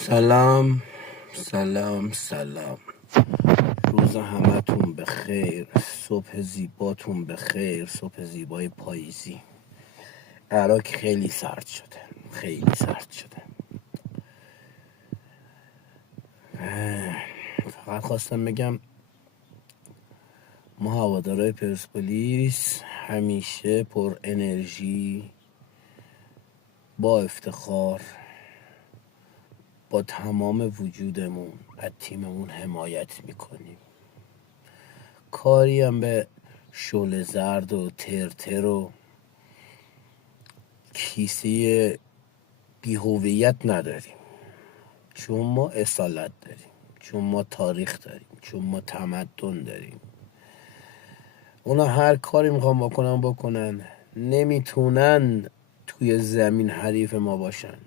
سلام سلام سلام. روز همتون بخیر، صبح زیباتون بخیر، صبح زیبای پاییزی. عراق خیلی سرد شده، خیلی سرد شده. فقط خواستم بگم ما هوادارهای پرسپولیس همیشه پر انرژی، با افتخار، با تمام وجودمون از تیممون حمایت میکنیم. کاری هم به شعله زرد و ترتر و کیسه بی‌هویت نداریم، چون ما اصالت داریم، چون ما تاریخ داریم، چون ما تمدن داریم. اونا هر کاری میخوان بکنن، نمیتونن توی زمین حریف ما باشن.